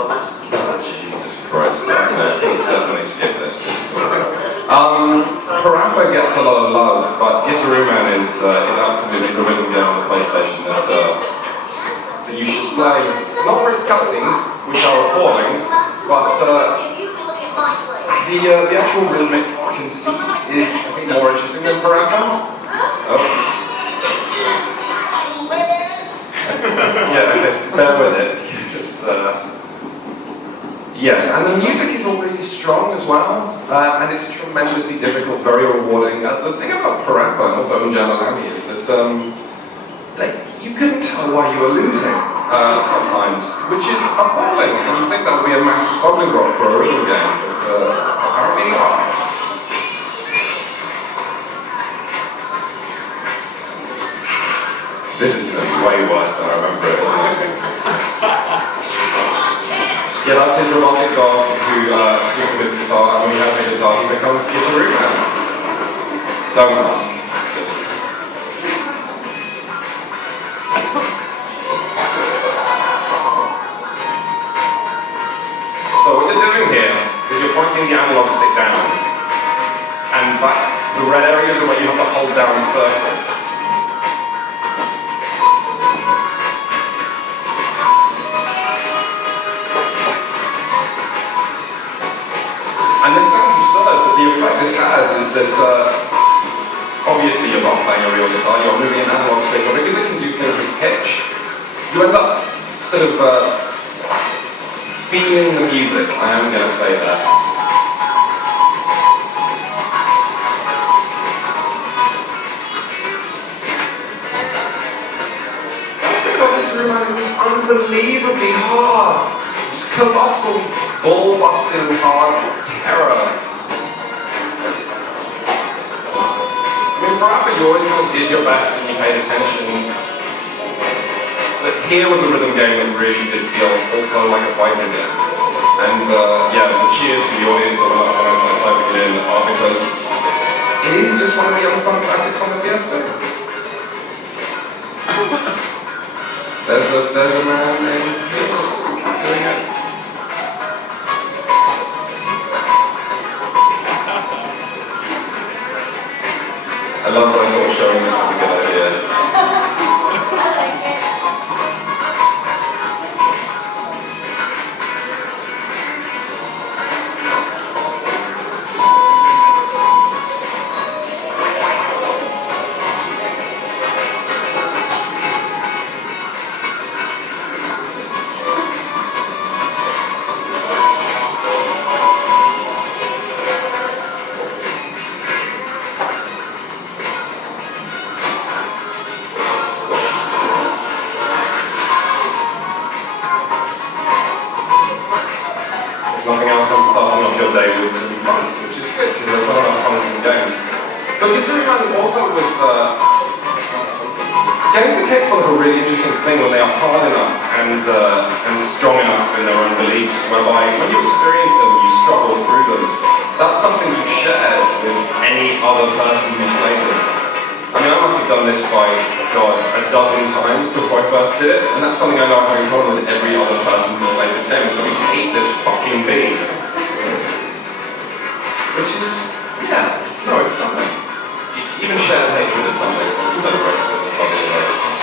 Jesus Christ, let's definitely skip this. Parappa gets a lot of love, but Guitar Man is absolutely the rhythm game on the PlayStation that you should play. Not for its cutscenes, which are appalling, but the actual rhythmic conceit is, I think, more interesting than Parappa. Oh. Yeah, okay, so bear with it. Yes, and the music is already strong as well, and it's tremendously difficult, very rewarding. The thing about Parappa and also Unjanalami is that you couldn't tell why you were losing sometimes, which is appalling, and you think that would be a massive stumbling block for a rhythm game, but apparently not. This is going to be way worse than I remember it. Yeah, that's his robotic dog who gives him his guitar, and when he has the guitar, he becomes Guitar Man. Don't ask. So what you're doing here is you're pointing the analog stick down, and the red areas are where you have to hold down the circle. And this sounds absurd, but the effect this has is that obviously you're not playing a real guitar, you're moving an analog stick, but because it can do things with pitch, you end up sort of feeling the music. I am going to say that. The thing about this room is unbelievably hard. It's colossal, ball-busting hard terror. I mean, Parappa, you always kind of did your best and you paid attention. But here was a rhythm game that really did feel also like a fighting game. And yeah, the cheers from the audience that went up when I was typing it in are because it is just one of the unsung classics on the PS2. There's a man named doing it. I love when I thought showing this was a good idea. Nothing else, I'm starting off your day with some fun, which is good, because there's not enough fun in games. But Guitar Man also was... games are capable of a really interesting thing when they are hard enough and strong enough in their own beliefs, whereby when you experience them, you struggle through them. That's something you share with any other person who's played them. I mean, I must have done this by, God, a dozen times before I first did it, and that's something I know I'm having problem with every other person who's played this game, so we hate this fucking thing. Which is, yeah, no, it's something. Even shared hatred is something. Celebrate it, something like that.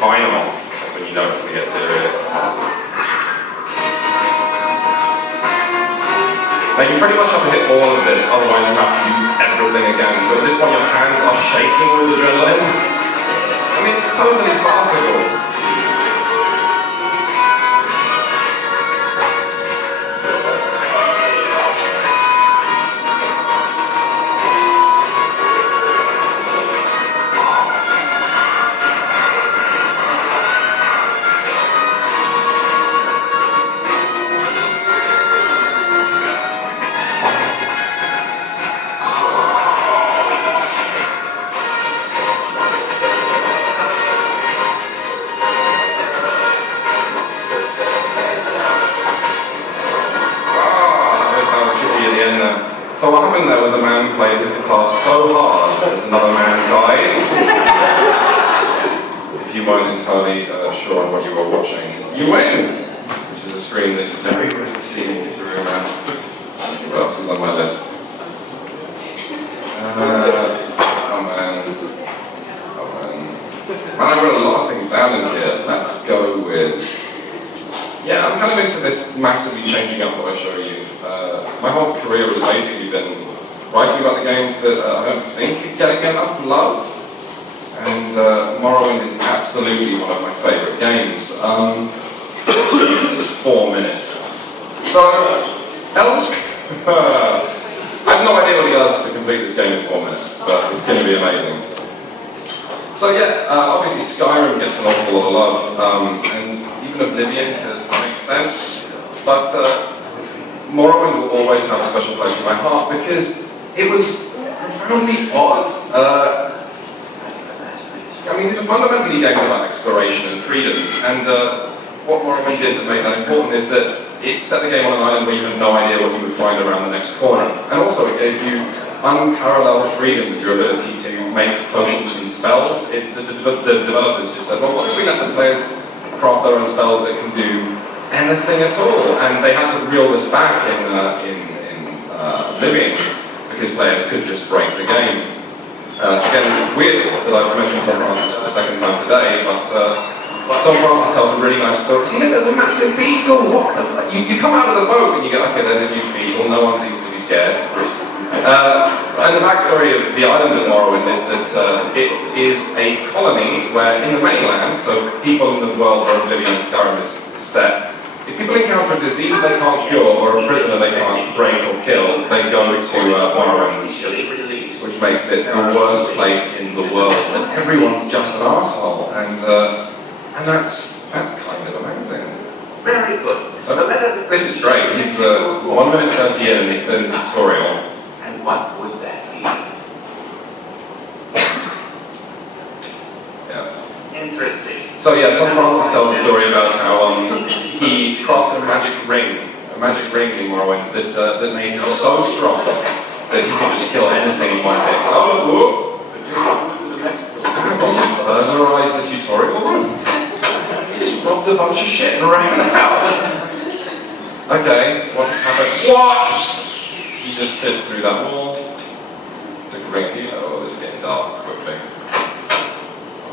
Final. That's when you know it's going to get serious. Now you pretty much have to hit all of this, otherwise you have to do everything again. So at this point your hands are shaking with adrenaline. I mean, it's totally farcical. So what happened there was a man played his guitar so hard that another man died. If you weren't entirely sure on what you were watching, you win! Which is a screen that you very rarely see in this room. Let's see what else is on my list. Oh man. Man, I've got a lot of things down in here. Let's go with... Yeah, I'm kind of into this massively changing up what I show you. My whole career has basically been writing about the games that I don't think are getting enough love. And Morrowind is absolutely one of my favourite games. 4 minutes. So, Elder I have no idea what he does to complete this game in 4 minutes, but it's going to be amazing. So yeah, obviously Skyrim gets an awful lot of love, and even Oblivion to some extent, but Morrowind will always have a special place in my heart because it was profoundly odd. I mean, it's a fundamentally game about exploration and freedom, and what Morrowind did that made that important is that it set the game on an island where you had no idea what you would find around the next corner, and also it gave you unparalleled freedom with your ability to make potions and spells. The developers just said, well, what if we let the players craft their own spells that can do anything at all? And they had to reel this back in Oblivion, because players could just break the game. Again, it's weird that I've mentioned Tom Francis for the second time today, but Tom Francis tells a really nice story. You know, there's a massive beetle! What the fuck? You come out of the boat and you go, okay, there's a huge beetle, no one seems to be scared. And the backstory of the island of Morrowind is that it is a colony where in the mainland, so people in the world where Oblivion and Skyrim is set, if people encounter a disease they can't cure or a prisoner they can't break or kill, they go to Morrowind, which makes it the worst place in the world. And everyone's just an arsehole, and that's kind of amazing. Very good. So this is great. He's 1 minute 30 in and he's in the tutorial. And what would that be? Yeah. Interesting. So yeah, Tom Francis tells a story about how he crafted a magic ring in Morrowind that made him so strong that he could just kill anything in one hit. Oh, burglarized the tutorial room. He just robbed a bunch of shit and ran out. Okay, what's happened? What? He just fit through that wall. Took a ring here. Oh, this is getting dark quickly.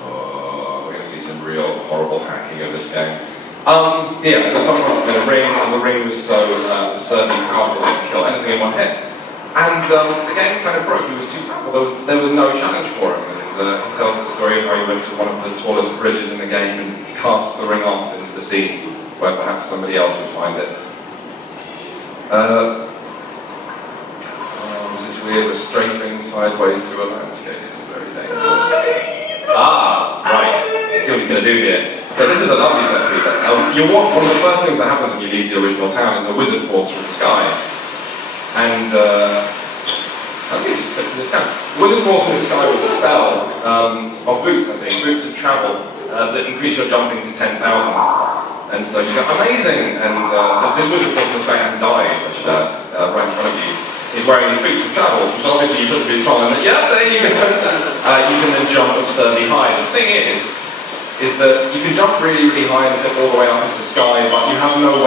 Oh, we're going to see some real horrible hacking of this game. Yeah, so Tom Francis made a ring, and the ring was so absurdly powerful that it could kill anything in one hit. And the game kind of broke. He was too powerful. There was no challenge for him. And he tells the story of how he went to one of the tallest bridges in the game and cast the ring off into the sea, where perhaps somebody else would find it. This is weird. We're strafing sideways through a landscape. It's very dangerous. Ah, right. Let's see what he's going to do here. So this is a lovely set piece. One of the first things that happens when you leave the original town is a wizard falls from the sky. And I think just put to this down. The wizard falls from the sky with a spell of boots, I think. Boots of travel that increase your jumping to 10,000. And so you go, amazing! And this wizard falls from the sky and dies, I should add, right in front of you. He's wearing these boots of travel, so obviously you put the boots on and then, yeah, there you go. You can then jump absurdly high. The thing is that you can jump really, really high and flip all the way up into the sky, but you have no way